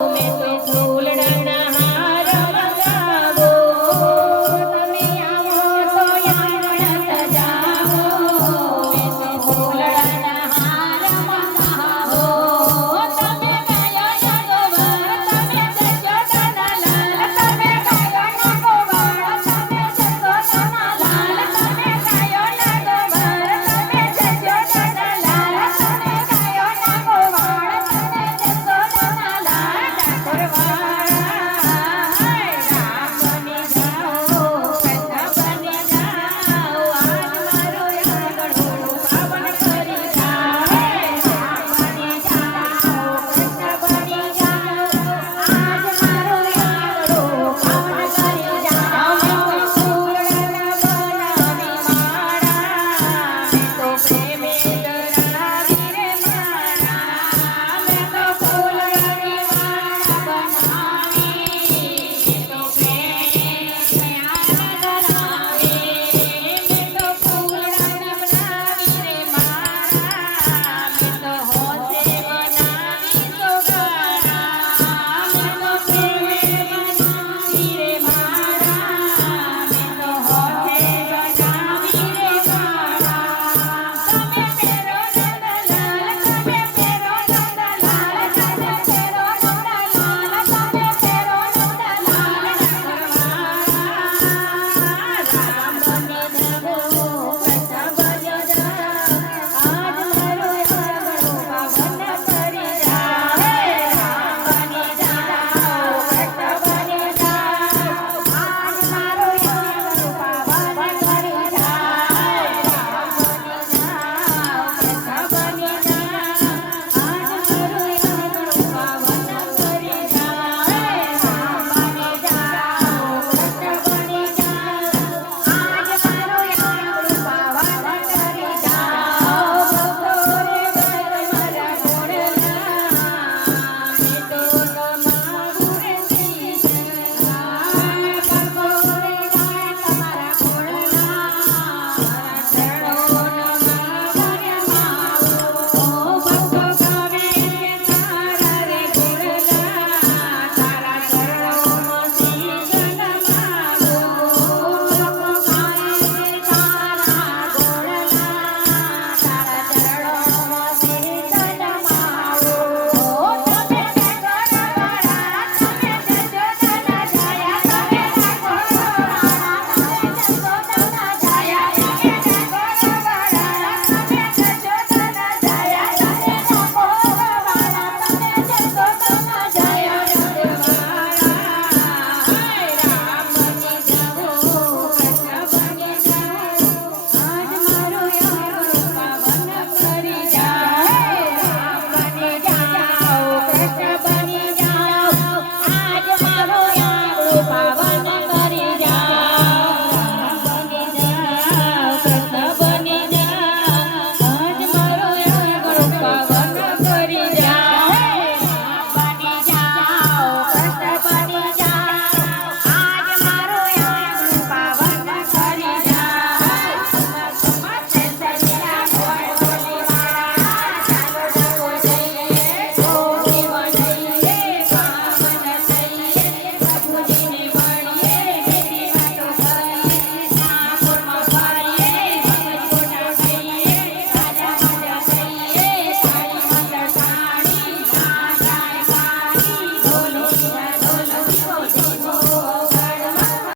Oh, okay. परवा